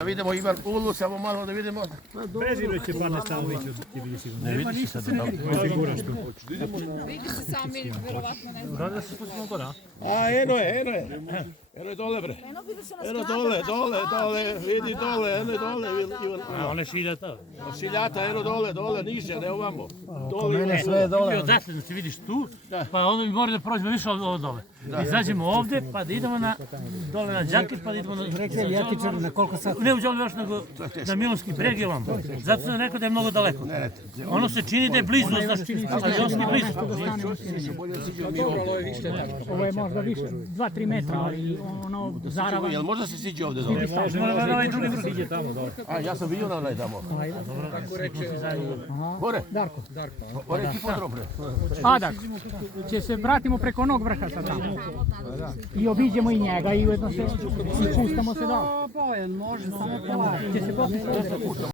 Da vidimo Ivan Ulu, samo malo da vidimo. Prezime će pa ne staviti ti vidi sigurno. Ne vidi se sad. Vidi se sami, vjerovatno ne znam. Da se pustimo gora. A, eno je. Eno je dole, bre. Eno dole, vidi dole, eno je dole. A one šiljata. Šiljata, eno dole, niže, ne ovamo. Mene sve je dole. Zašto da se vidiš tu, pa onda bi morali da prođemo više od dole. Izađemo ovdje, pa da idemo dole na Đakić, pa da idemo na... Rekli je Jatičar na koliko sati? Ne uđemo još nego na Milonski breg je vam. Zato sam rekao da je mnogo daleko. Ono se čini da je blizu, ali je osti blizu. Ovo je možda više, 2-3 metra, ali ono zarava. Jel možda se siđe ovdje dole? Možemo na ovaj drugi vrh. A, ja sam vidio na onaj tamo. Gore? Darko. Gore je hipodrom, bre. Adak. Će se vratimo preko onog vrha sad tamo. I obiđemo i njega i ujedno se i pustamo se dole. Može samo polako. Će se popiti.